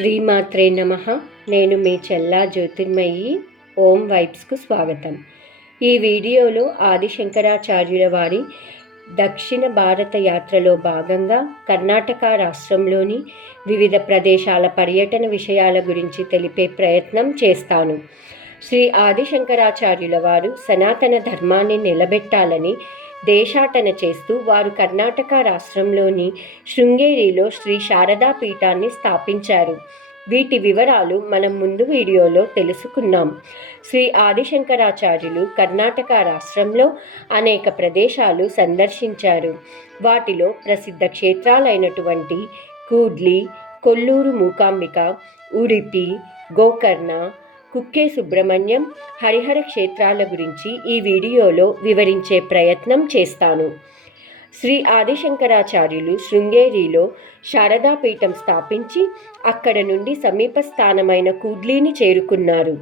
శ్రీమాత్రే నమః. నేను మీ చెల్లా జ్యోతిర్మయి. ఓం వైబ్స్కు స్వాగతం. ఈ వీడియోలో ఆదిశంకరాచార్యుల వారి దక్షిణ భారత యాత్రలో భాగంగా కర్ణాటక రాష్ట్రంలోని వివిధ ప్రదేశాల పర్యటన విషయాల గురించి తెలిపే ప్రయత్నం చేస్తాను. శ్రీ ఆదిశంకరాచార్యుల వారు సనాతన ధర్మాన్ని నిలబెట్టాలని దేశాటన చేస్తూ వారు కర్ణాటక రాష్ట్రంలోని శృంగేరిలో శ్రీ శారదా పీఠాన్ని స్థాపించారు. వీటి వివరాలు మనం ముందు వీడియోలో తెలుసుకున్నాం. శ్రీ ఆదిశంకరాచార్యులు కర్ణాటక రాష్ట్రంలో అనేక ప్రదేశాలు సందర్శించారు. వాటిలో ప్రసిద్ధ క్షేత్రాలైనటువంటి కూడ్లి, కొల్లూరు మూకాంబిక, ఉడిపి, గోకర్ణ, కుక్కే సుబ్రహ్మణ్యం, హరిహర క్షేత్రాల గురించి ఈ వీడియోలో వివరించే ప్రయత్నం చేస్తాను. శ్రీ ఆదిశంకరాచార్యులు శృంగేరిలో శారదాపీఠం స్థాపించి అక్కడ నుండి సమీప స్థానమైన కూడ్లీని చేరుకున్నారు.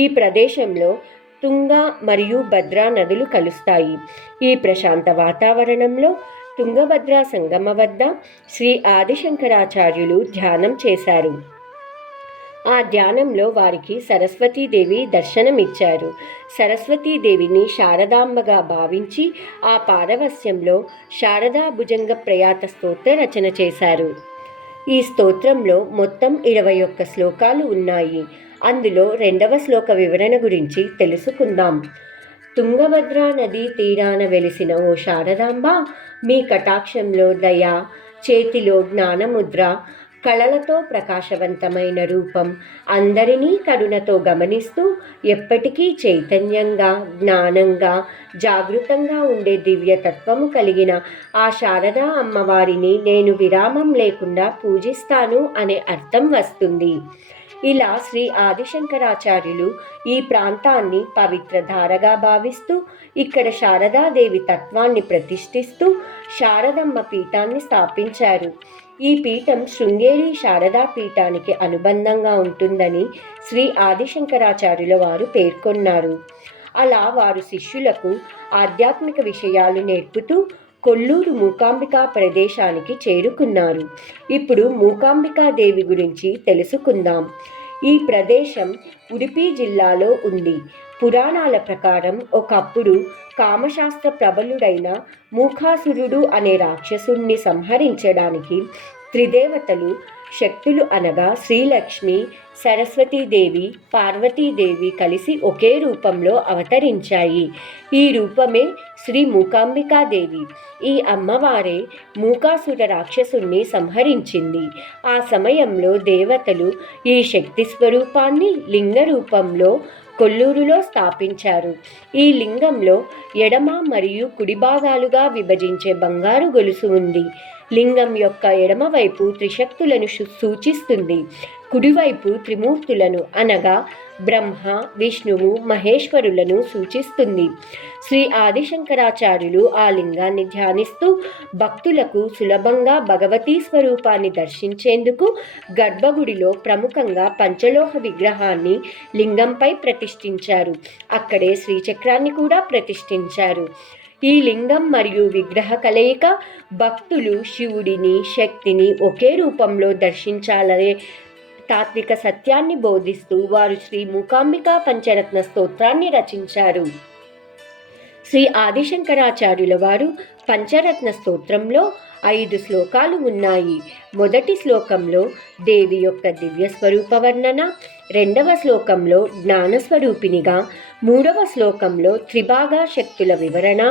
ఈ ప్రదేశంలో తుంగ మరియు భద్రా నదులు కలుస్తాయి. ఈ ప్రశాంత వాతావరణంలో తుంగభద్రా సంగమ వద్ద శ్రీ ఆదిశంకరాచార్యులు ధ్యానం చేశారు. ఆ ధ్యానంలో వారికి సరస్వతీదేవి దర్శనమిచ్చారు. సరస్వతీదేవిని శారదాంబగా భావించి ఆ పారవస్యంలో శారదా భుజంగ ప్రయాత స్తోత్ర రచన చేశారు. ఈ స్తోత్రంలో మొత్తం 21 శ్లోకాలు ఉన్నాయి. అందులో 2వ శ్లోక వివరణ గురించి తెలుసుకుందాం. తుంగభద్రా నదీ తీరాన వెలిసిన ఓ శారదాంబ, మీ కటాక్షంలో దయ, చేతిలో జ్ఞానముద్ర, కళలతో ప్రకాశవంతమైన రూపం, అందరినీ కరుణతో గమనిస్తూ ఎప్పటికీ చైతన్యంగా, జ్ఞానంగా, జాగృతంగా ఉండే దివ్యతత్వము కలిగిన ఆ శారదా అమ్మవారిని నేను విరామం లేకుండా పూజిస్తాను అనే అర్థం వస్తుంది. ఇలా శ్రీ ఆదిశంకరాచార్యులు ఈ ప్రాంతాన్ని పవిత్ర ధారగా భావిస్తూ ఇక్కడ శారదాదేవి తత్వాన్ని ప్రతిష్ఠిస్తూ శారదమ్మ పీఠాన్ని స్థాపించారు. ఈ పీఠం శృంగేరి శారదా పీఠానికి అనుబంధంగా ఉంటుందని శ్రీ ఆదిశంకరాచార్యుల వారు పేర్కొన్నారు. అలా వారు శిష్యులకు ఆధ్యాత్మిక విషయాలు నేర్పుతూ కొల్లూరు మూకాంబికా ప్రదేశానికి చేరుకున్నారు. ఇప్పుడు మూకాంబికాదేవి గురించి తెలుసుకుందాం. ఈ ప్రదేశం ఉడిపి జిల్లాలో ఉంది. పురాణాల ప్రకారం ఒకప్పుడు కామశాస్త్ర ప్రబలుడైన మూకాసురుడు అనే రాక్షసుణ్ణి సంహరించడానికి త్రిదేవతలు శక్తులు అనగా శ్రీలక్ష్మి, సరస్వతీదేవి, పార్వతీదేవి కలిసి ఒకే రూపంలో అవతరించాయి. ఈ రూపమే శ్రీ మూకాంబికాదేవి. ఈ అమ్మవారే మూకాసుర రాక్షసుణ్ణి సంహరించింది. ఆ సమయంలో దేవతలు ఈ శక్తి స్వరూపాన్ని లింగ రూపంలో కొల్లూరులో స్థాపించారు. ఈ లింగంలో ఎడమ మరియు కుడి భాగాలుగా విభజించే బంగారు గొలుసు ఉంది. లింగం యొక్క ఎడమవైపు త్రిశక్తులను సూచిస్తుంది. కుడివైపు త్రిమూర్తులను అనగా బ్రహ్మ, విష్ణువు, మహేశ్వరులను సూచిస్తుంది. శ్రీ ఆదిశంకరాచార్యులు ఆ లింగాన్ని ధ్యానిస్తూ భక్తులకు సులభంగా భగవతీ స్వరూపాన్ని దర్శించేందుకు గర్భగుడిలో ప్రముఖంగా పంచలోహ విగ్రహాన్ని లింగంపై ప్రతిష్ఠించారు. అక్కడే శ్రీచక్రాన్ని కూడా ప్రతిష్ఠించారు. ఈ లింగం మరియు విగ్రహ కలయిక భక్తులు శివుడిని, శక్తిని ఒకే రూపంలో దర్శించాలనే తాత్విక సత్యాన్ని బోధిస్తూ వారు శ్రీ మూకాంబికా పంచరత్న స్తోత్రాన్ని రచించారు. శ్రీ ఆదిశంకరాచార్యుల వారు పంచరత్న స్తోత్రంలో 5 శ్లోకాలు ఉన్నాయి. మొదటి శ్లోకంలో దేవి యొక్క దివ్య స్వరూప వర్ణన, 2వ శ్లోకంలో జ్ఞానస్వరూపినిగా, 3వ శ్లోకంలో త్రిభాగా శక్తుల వివరణ,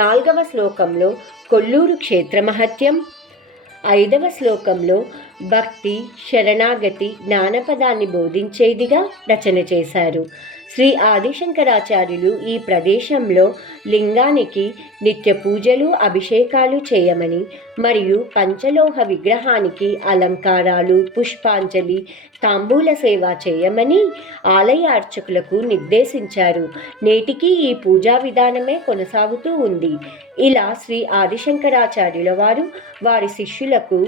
4వ శ్లోకంలో కొల్లూరు క్షేత్ర మహత్యం, 5వ శ్లోకంలో భక్తి, శరణాగతి, జ్ఞానపదాన్ని బోధించేదిగా రచన చేశారు. శ్రీ ఆదిశంకరాచార్యులు ఈ ప్రదేశంలో లింగానికి నిత్య పూజలు, అభిషేకాలు చేయమని మరియు పంచలోహ విగ్రహానికి అలంకారాలు, పుష్పాంజలి, తాంబూల సేవ చేయమని ఆలయ అర్చకులకు నిర్దేశించారు. నేటికి ఈ పూజా విధానమే కొనసాగుతూ ఉంది. ఇలా శ్రీ ఆదిశంకరాచార్యుల వారు వారి శిష్యులకు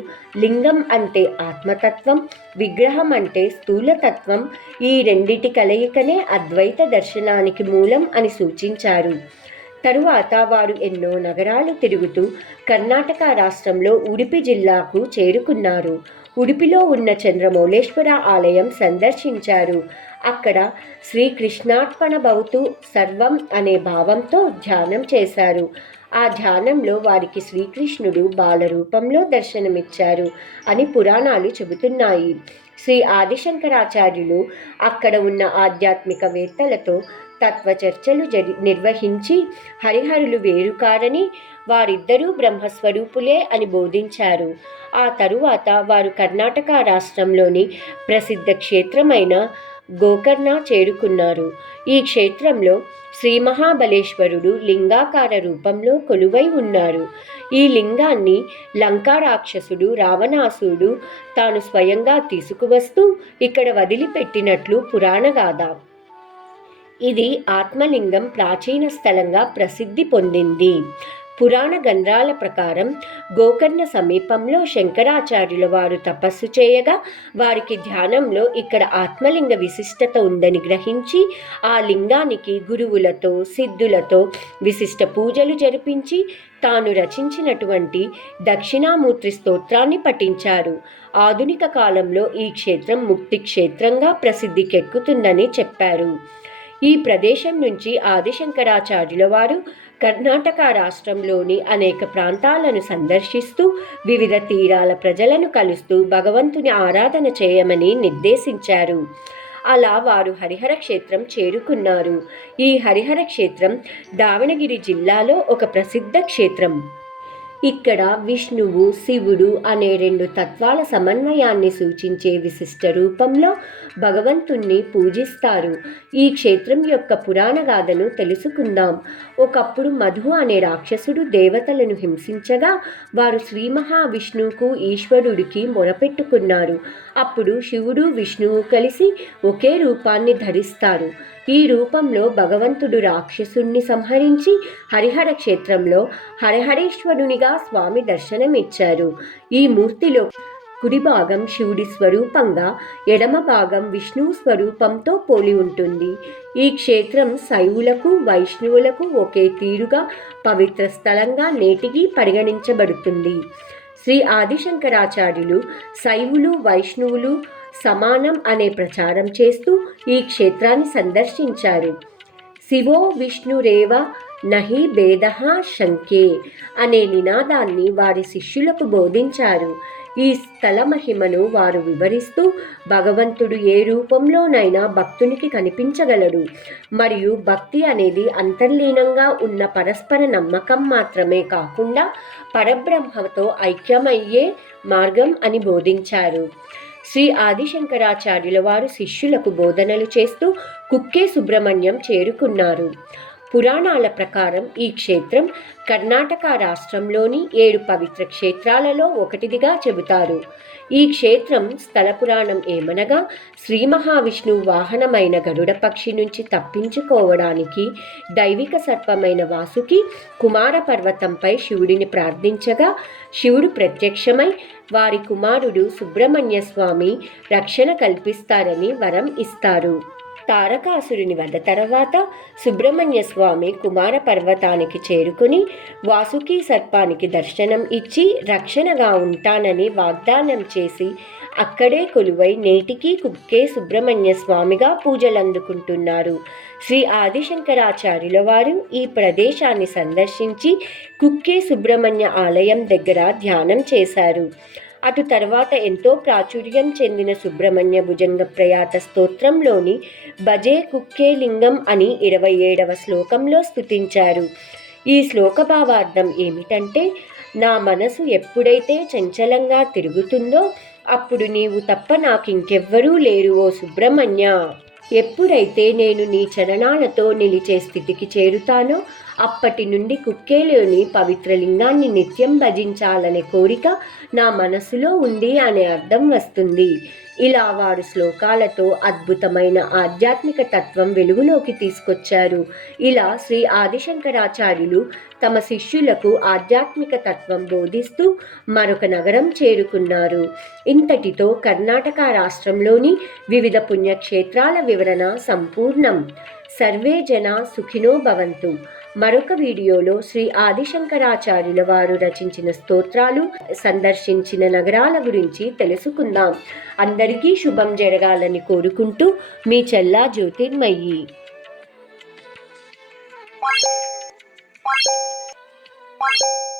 లింగం అంటే ఆత్మతత్వం, విగ్రహం అంటే స్థూలతత్వం, ఈ రెండిటి కలయికనే అద్వైత దర్శనానికి మూలం అని సూచించారు. తరువాత వారు ఎన్నో నగరాలు తిరుగుతూ కర్ణాటక రాష్ట్రంలో ఉడిపి జిల్లాకు చేరుకున్నారు. ఉడిపిలో ఉన్న చంద్రమౌళేశ్వర ఆలయం సందర్శించారు. అక్కడ శ్రీకృష్ణార్పణ భవతు సర్వం అనే భావంతో ధ్యానం చేశారు. ఆ ధ్యానంలో వారికి శ్రీకృష్ణుడు బాలరూపంలో దర్శనమిచ్చారు అని పురాణాలు చెబుతున్నాయి. శ్రీ ఆదిశంకరాచార్యులు అక్కడ ఉన్న ఆధ్యాత్మికవేత్తలతో తత్వ చర్చలు నిర్వహించి హరిహరులు వేరు కారని, వారిద్దరూ బ్రహ్మస్వరూపులే అని బోధించారు. ఆ తరువాత వారు కర్ణాటక రాష్ట్రంలోని ప్రసిద్ధ క్షేత్రమైన గోకర్ణ చేరుకున్నారు. ఈ క్షేత్రంలో శ్రీ మహాబలేశ్వరుడు లింగాకార రూపంలో కొలువై ఉన్నారు. ఈ లింగాన్ని లంకా రాక్షసుడు రావణాసుడు తాను స్వయంగా తీసుకువస్తూ ఇక్కడ వదిలిపెట్టినట్లు పురాణగాథ. ఇది ఆత్మలింగం ప్రాచీన స్థలంగా ప్రసిద్ధి పొందింది. పురాణ గ్రంథాల ప్రకారం గోకర్ణ సమీపంలో శంకరాచార్యుల వారు తపస్సు చేయగా వారికి ధ్యానంలో ఇక్కడ ఆత్మలింగ విశిష్టత ఉందని గ్రహించి ఆ లింగానికి గురువులతో సిద్ధులతో విశిష్ట పూజలు జరిపించి తాను రచించినటువంటి దక్షిణామూర్తి స్తోత్రాన్ని పఠించారు. ఆధునిక కాలంలో ఈ క్షేత్రం ముక్తి క్షేత్రంగా ప్రసిద్ధికెక్కుతుందని చెప్పారు. ఈ ప్రదేశం నుంచి ఆదిశంకరాచార్యుల వారు కర్ణాటక రాష్ట్రంలోని అనేక ప్రాంతాలను సందర్శిస్తూ వివిధ తీరాల ప్రజలను కలుస్తూ భగవంతుని ఆరాధన చేయమని నిర్దేశించారు. అలా వారు హరిహర క్షేత్రం చేరుకున్నారు. ఈ హరిహర క్షేత్రం దావణగిరి జిల్లాలో ఒక ప్రసిద్ధ క్షేత్రం. ఇక్కడ విష్ణువు శివుడు అనే రెండు తత్వాల సమన్వయాన్ని సూచించే విశిష్ట రూపంలో భగవంతుణ్ణి పూజిస్తారు. ఈ క్షేత్రం యొక్క పురాణ గాథను తెలుసుకుందాం. ఒకప్పుడు మధు అనే రాక్షసుడు దేవతలను హింసించగా వారు శ్రీ మహావిష్ణువుకు ఈశ్వరుడికి మొరపెట్టుకున్నారు. అప్పుడు శివుడు విష్ణువు కలిసి ఒకే రూపాన్ని ధరిస్తారు. ఈ రూపంలో భగవంతుడు రాక్షసుణ్ణి సంహరించి హరిహర క్షేత్రంలో హరిహరేశ్వరునిగా స్వామి దర్శనమిచ్చారు. ఈ మూర్తిలో కుడి భాగం శివుడి స్వరూపంగా, ఎడమ భాగం విష్ణువు స్వరూపంతో పోలి ఉంటుంది. ఈ క్షేత్రం శైవులకు వైష్ణవులకు ఒకే తీరుగా పవిత్ర స్థలంగా నేటికి పరిగణించబడుతుంది. శ్రీ ఆదిశంకరాచార్యులు శైవులు వైష్ణవులు సమానం అనే ప్రచారం చేస్తూ ఈ క్షేత్రాన్ని సందర్శించారు. శివో విష్ణురేవ నహి భేదః శంకే అనే నినాదాన్ని వారి శిష్యులకు బోధించారు. ఈ స్థల మహిమను వారు వివరిస్తూ భగవంతుడు ఏ రూపంలోనైనా భక్తునికి కనిపించగలడు మరియు భక్తి అనేది అంతర్లీనంగా ఉన్న పరస్పర నమ్మకం మాత్రమే కాకుండా పరబ్రహ్మతో ఐక్యమయ్యే మార్గం అని బోధించారు. శ్రీ ఆదిశంకరాచార్యుల వారు శిష్యులకు బోధనలు చేస్తూ కుక్కే సుబ్రహ్మణ్యం చేరుకున్నారు. పురాణాల ప్రకారం ఈ క్షేత్రం కర్ణాటక రాష్ట్రంలోని 7 పవిత్ర క్షేత్రాలలో ఒకటిదిగా చెబుతారు. ఈ క్షేత్రం స్థల పురాణం ఏమనగా శ్రీ మహావిష్ణువు వాహనమైన గరుడ పక్షి నుంచి తప్పించుకోవడానికి దైవిక సర్పమైన వాసుకి కుమార పర్వతంపై శివుడిని ప్రార్థించగా శివుడు ప్రత్యక్షమై వారి కుమారుడు సుబ్రహ్మణ్య స్వామి రక్షణ కల్పిస్తారని వరం ఇస్తారు. తారకాసురుని వధ తర్వాత సుబ్రహ్మణ్య స్వామి కుమార పర్వతానికి చేరుకుని వాసుకి సర్పానికి దర్శనం ఇచ్చి రక్షణగా ఉంటానని వాగ్దానం చేసి అక్కడే కొలువై నేటికి కుక్కే సుబ్రహ్మణ్య స్వామిగా పూజలందుకుంటున్నారు. శ్రీ ఆదిశంకరాచార్యుల వారు ఈ ప్రదేశాన్ని సందర్శించి కుక్కే సుబ్రహ్మణ్య ఆలయం దగ్గర ధ్యానం చేశారు. అటు తర్వాత ఎంతో ప్రాచుర్యం చెందిన సుబ్రహ్మణ్య భుజంగ ప్రయాత స్తోత్రంలోని భజే కుక్కే లింగం అని 27వ శ్లోకంలో స్తుతించారు. ఈ శ్లోక భావార్థం ఏమిటంటే, నా మనసు ఎప్పుడైతే చంచలంగా తిరుగుతుందో అప్పుడు నీవు తప్ప నాకింకెవ్వరూ లేరు ఓ సుబ్రహ్మణ్య. ఎప్పుడైతే నేను నీ చరణాలతో నిలిచే స్థితికి చేరుతానో అప్పటి నుండి కుక్కేలోని పవిత్ర లింగాన్ని నిత్యం భజించాలనే కోరిక నా మనసులో ఉంది అనే అర్థం వస్తుంది. ఇలా వారు శ్లోకాలతో అద్భుతమైన ఆధ్యాత్మిక తత్వం వెలుగులోకి తీసుకొచ్చారు. ఇలా శ్రీ ఆదిశంకరాచార్యులు తమ శిష్యులకు ఆధ్యాత్మిక తత్వం బోధిస్తూ మరొక నగరం చేరుకున్నారు. ఇంతటితో కర్ణాటక రాష్ట్రంలోని వివిధ పుణ్యక్షేత్రాల వివరణ సంపూర్ణం. సర్వే జనా సుఖినో భవంతు. మరొక వీడియోలో శ్రీ ఆదిశంకరాచార్యుల వారు రచించిన స్తోత్రాలు, సందర్శించిన నగరాల గురించి తెలుసుకుందాం. అందరికీ శుభం జరగాలని కోరుకుంటూ మీ చెల్లా జ్యోతిర్మయి. Bye.